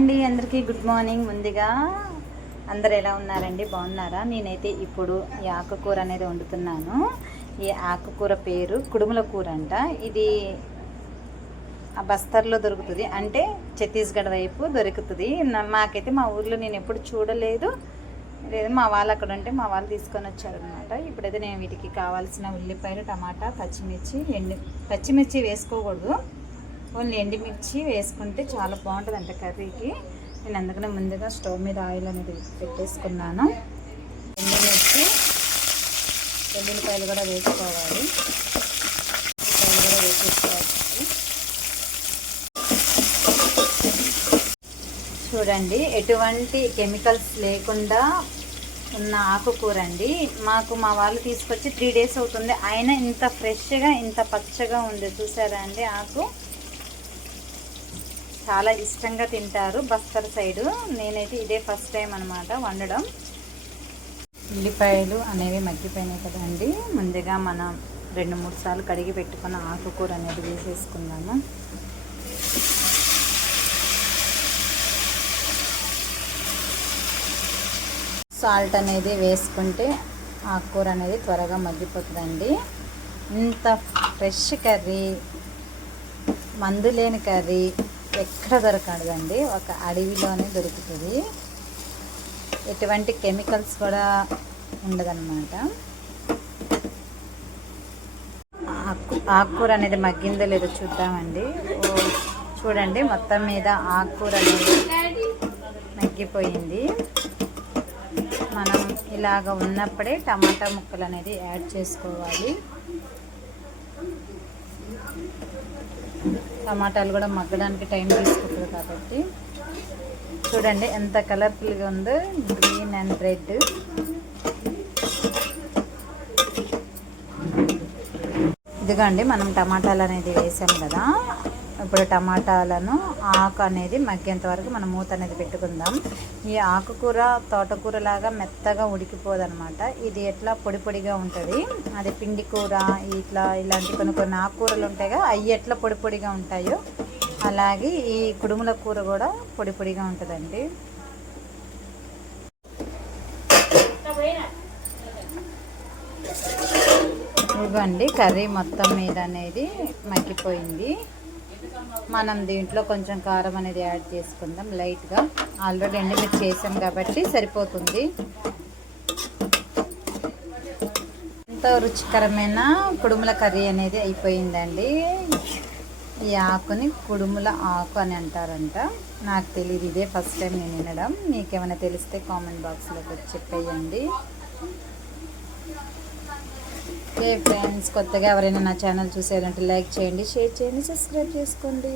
అండి, అందరికీ good morning. ముందుగా అందరు ఎలా ఉన్నారండి, బాగున్నారా? నేనైతే ఇప్పుడు ఈ ఆకుకూర అనేది వండుతున్నాను. ఈ ఆకుకూర పేరు కుడుముల కూర అంట. ఇది బస్తర్లో దొరుకుతుంది, అంటే ఛత్తీస్గఢ్ వైపు దొరుకుతుంది. మాకైతే మా ఊర్లో నేను ఎప్పుడు చూడలేదు, లేదు మా వాళ్ళు అక్కడ ఉంటే మా వాళ్ళు తీసుకొని వచ్చారనమాట. ఇప్పుడైతే నేను వీటికి కావాల్సిన ఉల్లిపాయలు, టమాటా, పచ్చిమిర్చి వేసుకోకూడదు, ఓన్లీ ఎండుమిర్చి వేసుకుంటే చాలా బాగుంటుందంట కర్రీకి. నేను అందుకనే ముందుగా స్టవ్ మీద ఆయిల్ అనేది పెట్టేసుకున్నాను. ఎండుమిర్చి, వెల్లుల్లిపాయలు కూడా వేసుకోవాలి. చూడండి, ఎటువంటి కెమికల్స్ లేకుండా ఉన్న ఆకుకూర అండి. మాకు మా వాళ్ళు తీసుకొచ్చి 3 days అవుతుంది, అయినా ఇంత ఫ్రెష్గా ఇంత పచ్చగా ఉంది. చూసారా అండి, ఆకు చాలా ఇష్టంగా తింటారు బస్తర్ సైడు. నేనైతే ఇదే ఫస్ట్ టైం అనమాట వండడం. ఉల్లిపాయలు అనేవి మగ్గిపోయినాయి కదండి. ముందుగా మనం 2-3 సార్లు కడిగి పెట్టుకున్న ఆకుకూర అనేది వేసేసుకున్నాము. సాల్ట్ అనేది వేసుకుంటే ఆకుకూర అనేది త్వరగా మగ్గిపోతుందండి. ఇంత ఫ్రెష్ కర్రీ, మందు లేని కర్రీ ఎక్కడ దొరకదండి, ఒక అడవిలోనే దొరుకుతుంది. ఎటువంటి కెమికల్స్ కూడా ఉండదన్నమాట. ఆకుకూర అనేది మగ్గిందో లేదో చూద్దామండి. చూడండి, మొత్తం మీద ఆకుకూర అనేది మగ్గిపోయింది. మనం ఇలాగ ఉన్నప్పుడే టమాటా ముక్కలు అనేది యాడ్ చేసుకోవాలి. టమాటాలు కూడా మగ్గడానికి టైం తీసుకుంటుంది కాబట్టి. చూడండి ఎంత కలర్ఫుల్గా ఉందో, గ్రీన్ అండ్ రెడ్. ఇదిగోండి, మనం టమాటాలు అనేది వేసాం కదా. ఇప్పుడు టమాటాలను ఆకు అనేది మగ్గేంత వరకు మనం మూత అనేది పెట్టుకుందాం. ఈ ఆకుకూర తోటకూర లాగా మెత్తగా ఉడికిపోదన్నమాట. ఇది ఎట్లా పొడి పొడిగా ఉంటుంది. అది పిండి కూర ఇలాంటి కొన్ని ఆకుకూరలు ఉంటాయి కదా, అవి ఎట్లా పొడి పొడిగా ఉంటాయో అలాగే ఈ కుడుముల కూర కూడా పొడి పొడిగా ఉంటుందండి. ఇదిగోండి, కర్రీ మొత్తం మీద అనేది మగ్గిపోయింది. మనం దీంట్లో కొంచెం కారం అనేది యాడ్ చేసుకుందాం లైట్గా. ఆల్రెడీ ఎండుమిర్చి చేసాం కాబట్టి సరిపోతుంది. ఎంతో రుచికరమైన కుడుముల కర్రీ అనేది అయిపోయిందండి. ఈ ఆకుని కుడుముల ఆకు అని అంటారంట. నాకు తెలియదు, ఇదే ఫస్ట్ టైం నేను వినడం. మీకేమైనా తెలిస్తే కామెంట్ బాక్స్లోకి వచ్చి చెప్పేయండి. ఓకే ఫ్రెండ్స్, కొత్తగా ఎవరైనా నా ఛానల్ చూసారంటే లైక్ చేయండి, షేర్ చేయండి, సబ్స్క్రైబ్ చేసుకోండి.